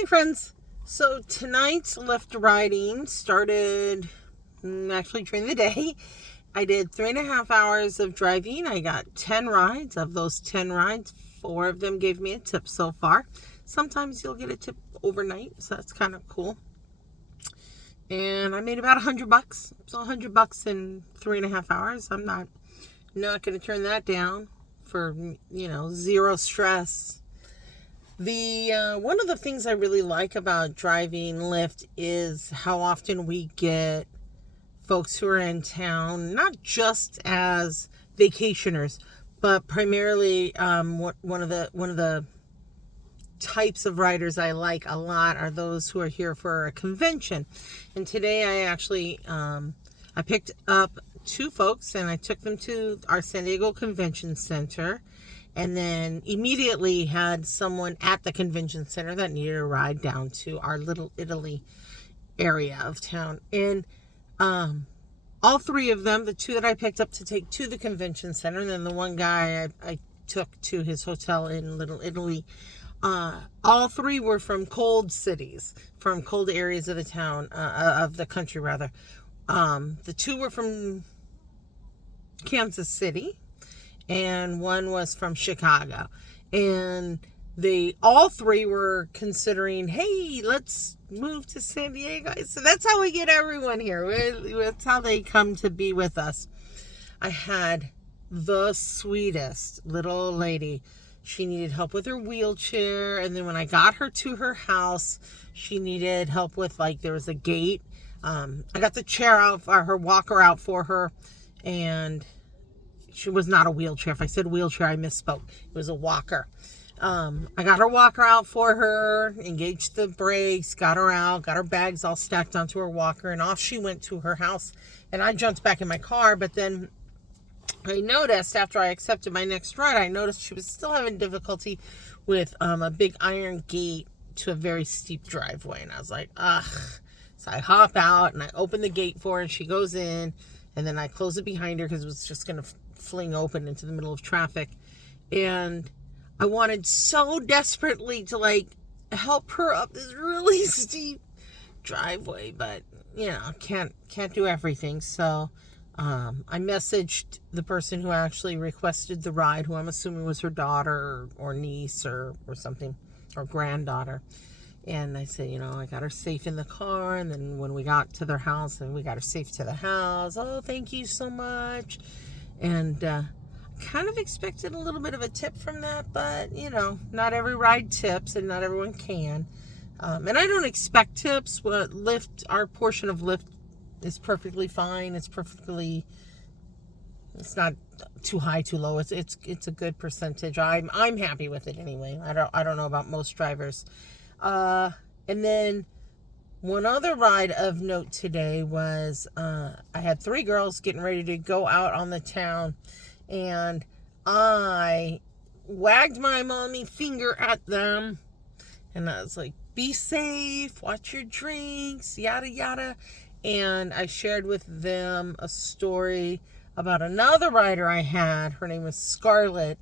Hey friends, so tonight's Lyft riding started actually during the day. I did 3.5 hours of driving. I got 10 rides. Of those 10 rides, 4 of them gave me a tip so far. Sometimes you'll get a tip overnight, so that's kind of cool. And I made about $100. So $100 in 3.5 hours. I'm not going to turn that down for, zero stress. One of the things I really like about driving Lyft is how often we get folks who are in town, not just as vacationers, but primarily one of the types of riders I like a lot are those who are here for a convention. And today I actually I picked up 2 folks and I took them to our San Diego Convention Center. And then immediately had someone at the convention center that needed a ride down to our Little Italy area of town. And all 3 of them, the 2 that I picked up to take to the convention center, and then the one guy I took to his hotel in Little Italy, all 3 were from cold cities, from cold areas of the town, of the country rather. The 2 were from Kansas City, and one was from Chicago. And they all 3 were considering, hey, let's move to San Diego. So that's how we get everyone here. That's how they come to be with us. I had the sweetest little lady. She needed help with her wheelchair. And then when I got her to her house, she needed help with, there was a gate. I got the chair out, or her walker out for her. And she was not a wheelchair. If I said wheelchair, I misspoke. It was a walker. I got her walker out for her, engaged the brakes, got her out, got her bags all stacked onto her walker, and off she went to her house. And I jumped back in my car, but then I noticed after I accepted my next ride, I noticed she was still having difficulty with a big iron gate to a very steep driveway. And I was like, ugh. So I hop out and I open the gate for her and she goes in. And then I close it behind her because it was just going to fling open into the middle of traffic. And I wanted so desperately to help her up this really steep driveway, but can't do everything. So I messaged the person who actually requested the ride, who I'm assuming was her daughter or niece or something, or granddaughter. And I said, I got her safe in the car. And then when we got to their house, and we got her safe to the house. Oh, thank you so much. And kind of expected a little bit of a tip from that. But, not every ride tips and not everyone can. And I don't expect tips. Our portion of Lyft is perfectly fine. It's not too high, too low. It's a good percentage. I'm happy with it anyway. I don't know about most drivers. And then one other ride of note today was, I had 3 girls getting ready to go out on the town, and I wagged my mommy finger at them, and I was like, be safe, watch your drinks, yada, yada. And I shared with them a story about another rider I had. Her name was Scarlett.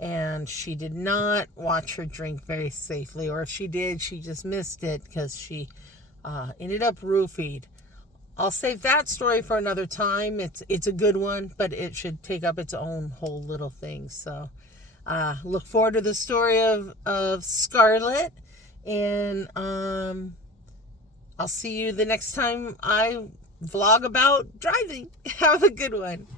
And she did not watch her drink very safely. Or if she did, she just missed it because she ended up roofied. I'll save that story for another time. It's a good one, but it should take up its own whole little thing. So look forward to the story of Scarlett. And I'll see you the next time I vlog about driving. Have a good one.